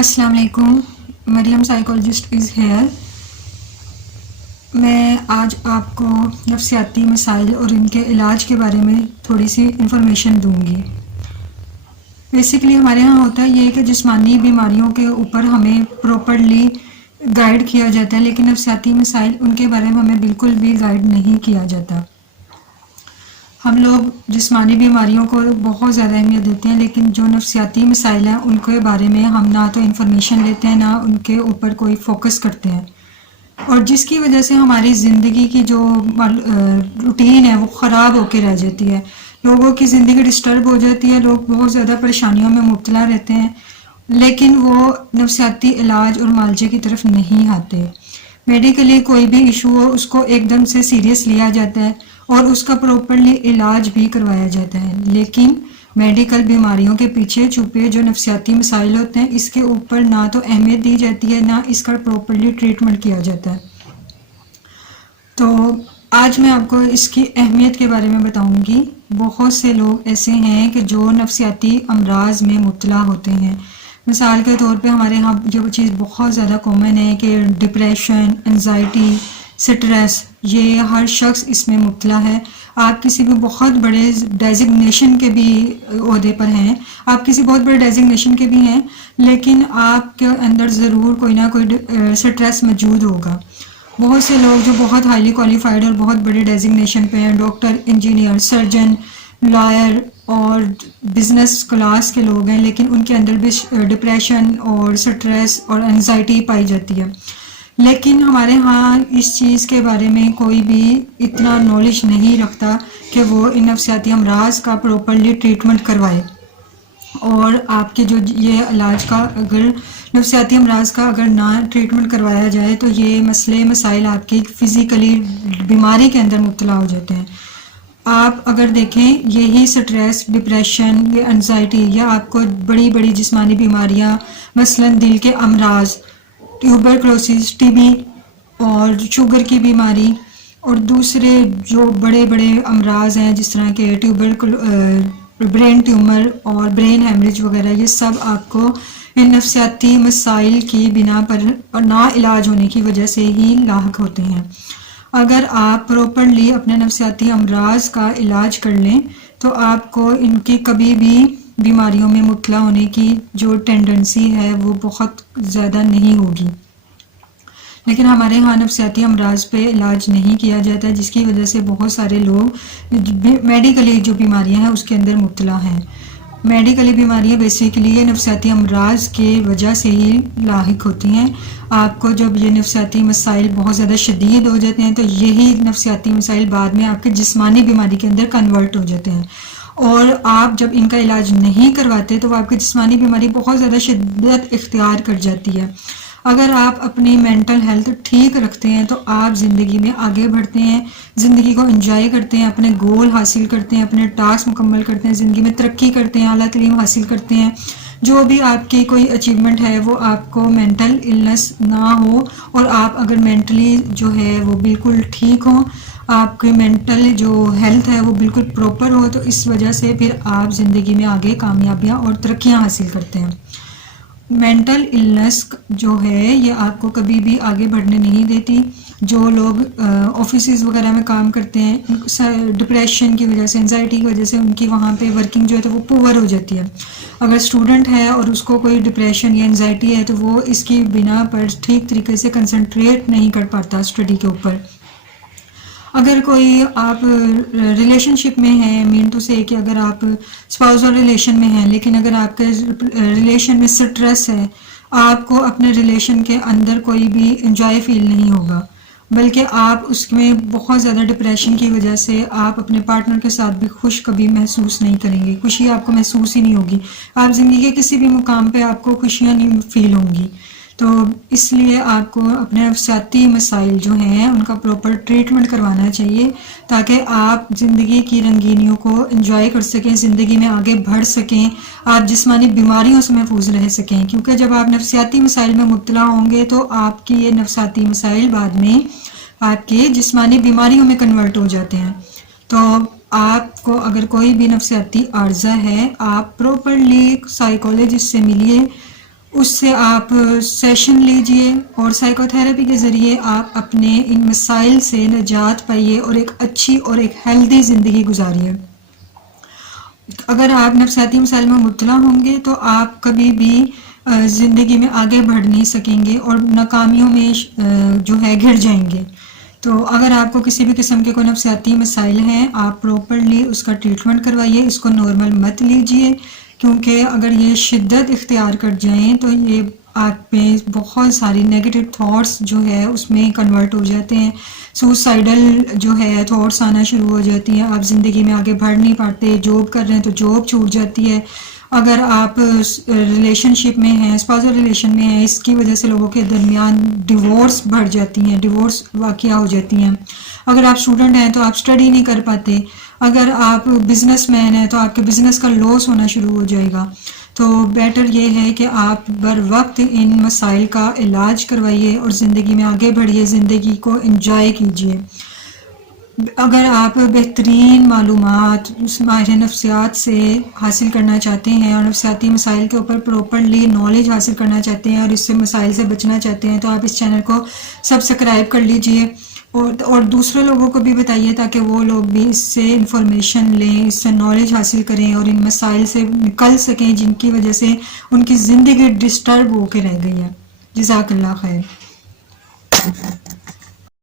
السلام علیکم، مریم psychologist is here. میں آج آپ کو نفسیاتی مسائل اور ان کے علاج کے بارے میں تھوڑی سی انفارمیشن دوں گی۔ بیسیکلی ہمارے ہاں ہوتا ہے یہ کہ جسمانی بیماریوں کے اوپر ہمیں پراپرلی گائیڈ کیا جاتا ہے، لیکن نفسیاتی مسائل ان کے بارے میں ہمیں بالکل بھی گائیڈ نہیں کیا جاتا۔ ہم لوگ جسمانی بیماریوں کو بہت زیادہ اہمیت دیتے ہیں، لیکن جو نفسیاتی مسائل ہیں ان کے بارے میں ہم نہ تو انفارمیشن لیتے ہیں، نہ ان کے اوپر کوئی فوکس کرتے ہیں، اور جس کی وجہ سے ہماری زندگی کی جو روٹین ہے وہ خراب ہو کے رہ جاتی ہے۔ لوگوں کی زندگی ڈسٹرب ہو جاتی ہے، لوگ بہت زیادہ پریشانیوں میں مبتلا رہتے ہیں، لیکن وہ نفسیاتی علاج اور معالجے کی طرف نہیں آتے۔ میڈیکلی کوئی بھی ایشو ہو اس کو ایک دم سے سیریس لیا جاتا ہے اور اس کا پراپرلی علاج بھی کروایا جاتا ہے، لیکن میڈیکل بیماریوں کے پیچھے چھپے جو نفسیاتی مسائل ہوتے ہیں اس کے اوپر نہ تو اہمیت دی جاتی ہے، نہ اس کا پراپرلی ٹریٹمنٹ کیا جاتا ہے۔ تو آج میں آپ کو اس کی اہمیت کے بارے میں بتاؤں گی۔ بہت سے لوگ ایسے ہیں کہ جو نفسیاتی امراض میں مبتلا ہوتے ہیں۔ مثال کے طور پہ ہمارے ہاں یہ چیز بہت زیادہ کامن ہے کہ ڈپریشن، انزائٹی، سٹریس، یہ ہر شخص اس میں مبتلا ہے۔ آپ کسی بھی بہت بڑے ڈیزگنیشن کے بھی عہدے پر ہیں، آپ کسی بہت بڑے ڈیزگنیشن کے بھی ہیں، لیکن آپ کے اندر ضرور کوئی نہ کوئی سٹریس موجود ہوگا۔ بہت سے لوگ جو بہت ہائیلی کوالیفائڈ اور بہت بڑے ڈیزگنیشن پہ ہیں، ڈاکٹر، انجینئر، سرجن، لائر اور بزنس کلاس کے لوگ ہیں، لیکن ان کے اندر بھی ڈپریشن اور سٹریس اور انزائٹی پائی جاتی ہے۔ لیکن ہمارے ہاں اس چیز کے بارے میں کوئی بھی اتنا نالج نہیں رکھتا کہ وہ ان نفسیاتی امراض کا پراپرلی ٹریٹمنٹ کروائے، اور آپ کے جو یہ علاج کا اگر نفسیاتی امراض کا اگر نہ ٹریٹمنٹ کروایا جائے تو یہ مسئلے مسائل آپ کی فزیکلی بیماری کے اندر مبتلا ہو جاتے ہیں۔ آپ اگر دیکھیں یہی سٹریس، ڈپریشن، یہ انزائٹی یا آپ کو بڑی بڑی جسمانی بیماریاں مثلا دل کے امراض، ٹیوبرکلوسس، ٹی بی اور شوگر کی بیماری، اور دوسرے جو بڑے بڑے امراض ہیں جس طرح کے برین ٹیومر اور برین ہیمریج وغیرہ، یہ سب آپ کو ان نفسیاتی مسائل کی بنا پر اور نا علاج ہونے کی وجہ سے ہی لاحق ہوتے ہیں۔ اگر آپ پراپرلی اپنے نفسیاتی امراض کا علاج کر لیں تو آپ کو ان کی کبھی بھی بیماریوں میں مبتلا ہونے کی جو ٹینڈنسی ہے وہ بہت زیادہ نہیں ہوگی۔ لیکن ہمارے ہاں نفسیاتی امراض پہ علاج نہیں کیا جاتا، جس کی وجہ سے بہت سارے لوگ میڈیکلی جو بیماریاں ہیں اس کے اندر مبتلا ہیں۔ میڈیکلی بیماریاں بیسیکلی یہ نفسیاتی امراض کی وجہ سے ہی لاحق ہوتی ہیں۔ آپ کو جب یہ نفسیاتی مسائل بہت زیادہ شدید ہو جاتے ہیں تو یہی نفسیاتی مسائل بعد میں آپ کے جسمانی بیماری کے اندر کنورٹ ہو جاتے ہیں، اور آپ جب ان کا علاج نہیں کرواتے تو وہ آپ کی جسمانی بیماری بہت زیادہ شدت اختیار کر جاتی ہے۔ اگر آپ اپنی مینٹل ہیلتھ ٹھیک رکھتے ہیں تو آپ زندگی میں آگے بڑھتے ہیں، زندگی کو انجوائے کرتے ہیں، اپنے گول حاصل کرتے ہیں، اپنے ٹاسک مکمل کرتے ہیں، زندگی میں ترقی کرتے ہیں، اعلیٰ تعلیم حاصل کرتے ہیں۔ جو بھی آپ کی کوئی اچیومنٹ ہے وہ آپ کو مینٹل النس نہ ہو، اور آپ اگر مینٹلی جو ہے وہ بالکل ٹھیک ہوں، آپ کی مینٹل جو ہیلتھ ہے وہ بالکل پراپر ہو، تو اس وجہ سے پھر آپ زندگی میں آگے کامیابیاں اور ترقیاں حاصل کرتے ہیں۔ مینٹل النس جو ہے یہ آپ کو کبھی بھی آگے بڑھنے نہیں دیتی۔ جو لوگ آفیسز وغیرہ میں کام کرتے ہیں، ڈپریشن کی وجہ سے، انزائٹی کی وجہ سے ان کی وہاں پہ ورکنگ جو ہے تو وہ پور ہو جاتی ہے۔ اگر اسٹوڈنٹ ہے اور اس کو کوئی ڈپریشن یا انزائٹی ہے تو وہ اس کی بنا پر ٹھیک طریقے سے کنسنٹریٹ نہیں کر پاتا اسٹڈی کے اوپر۔ اگر کوئی آپ ریلیشن شپ میں ہیں، مین ٹو سے کہ اگر آپ اسپاؤزل ریلیشن میں ہیں، لیکن اگر آپ کے ریلیشن میں سٹریس ہے، آپ کو اپنے ریلیشن کے اندر کوئی بھی انجوائے فیل نہیں ہوگا، بلکہ آپ اس میں بہت زیادہ ڈپریشن کی وجہ سے آپ اپنے پارٹنر کے ساتھ بھی خوش کبھی محسوس نہیں کریں گے، خوشی آپ کو محسوس ہی نہیں ہوگی، آپ زندگی کے کسی بھی مقام پہ آپ کو خوشیاں نہیں فیل ہوں گی۔ تو اس لیے آپ کو اپنے نفسیاتی مسائل جو ہیں ان کا پراپر ٹریٹمنٹ کروانا چاہیے، تاکہ آپ زندگی کی رنگینیوں کو انجوائے کر سکیں، زندگی میں آگے بڑھ سکیں، آپ جسمانی بیماریوں سے محفوظ رہ سکیں، کیونکہ جب آپ نفسیاتی مسائل میں مبتلا ہوں گے تو آپ کی یہ نفسیاتی مسائل بعد میں آپ کے جسمانی بیماریوں میں کنورٹ ہو جاتے ہیں۔ تو آپ کو اگر کوئی بھی نفسیاتی عارضہ ہے، آپ پراپرلی سائیکولوجسٹ سے ملیے، اس سے آپ سیشن لیجئے اور سائیکو تھراپی کے ذریعے آپ اپنے ان مسائل سے نجات پائیے اور ایک اچھی اور ایک ہیلدی زندگی گزاریے. اگر آپ نفسیاتی مسائل میں مبتلا ہوں گے تو آپ کبھی بھی زندگی میں آگے بڑھ نہیں سکیں گے اور ناکامیوں میں جو ہے گھر جائیں گے. تو اگر آپ کو کسی بھی قسم کے کوئی نفسیاتی مسائل ہیں آپ پراپرلی اس کا ٹریٹمنٹ کروائیے، اس کو نارمل مت لیجئے، کیونکہ اگر یہ شدت اختیار کر جائیں تو یہ آپ پہ بہت ساری نیگیٹو تھاٹس جو ہے اس میں کنورٹ ہو جاتے ہیں. سوسائڈل جو ہے تھاٹس آنا شروع ہو جاتی ہیں، آپ زندگی میں آگے بڑھ نہیں پاتے، جاب کر رہے ہیں تو جاب چھوٹ جاتی ہے. اگر آپ ریلیشن شپ میں ہیں، اسپاؤزل ریلیشن میں ہیں، اس کی وجہ سے لوگوں کے درمیان ڈیورس بڑھ جاتی ہیں، ڈیورس واقعہ ہو جاتی ہیں. اگر آپ اسٹوڈنٹ ہیں تو آپ اسٹڈی نہیں کر پاتے، اگر آپ بزنس مین ہیں تو آپ کے بزنس کا لاس ہونا شروع ہو جائے گا. تو بیٹر یہ ہے کہ آپ بر وقت ان مسائل کا علاج کروائیے اور زندگی میں آگے بڑھیے، زندگی کو انجوائے کیجیے. اگر آپ بہترین معلومات ماہر نفسیات سے حاصل کرنا چاہتے ہیں اور نفسیاتی مسائل کے اوپر پراپرلی نالج حاصل کرنا چاہتے ہیں اور اس سے مسائل سے بچنا چاہتے ہیں تو آپ اس چینل کو سبسکرائب کر لیجئے اور دوسرے لوگوں کو بھی بتائیے تاکہ وہ لوگ بھی اس سے انفارمیشن لیں، اس سے نالج حاصل کریں اور ان مسائل سے نکل سکیں جن کی وجہ سے ان کی زندگی ڈسٹرب ہو کے رہ گئی ہے. جزاک اللہ خیر.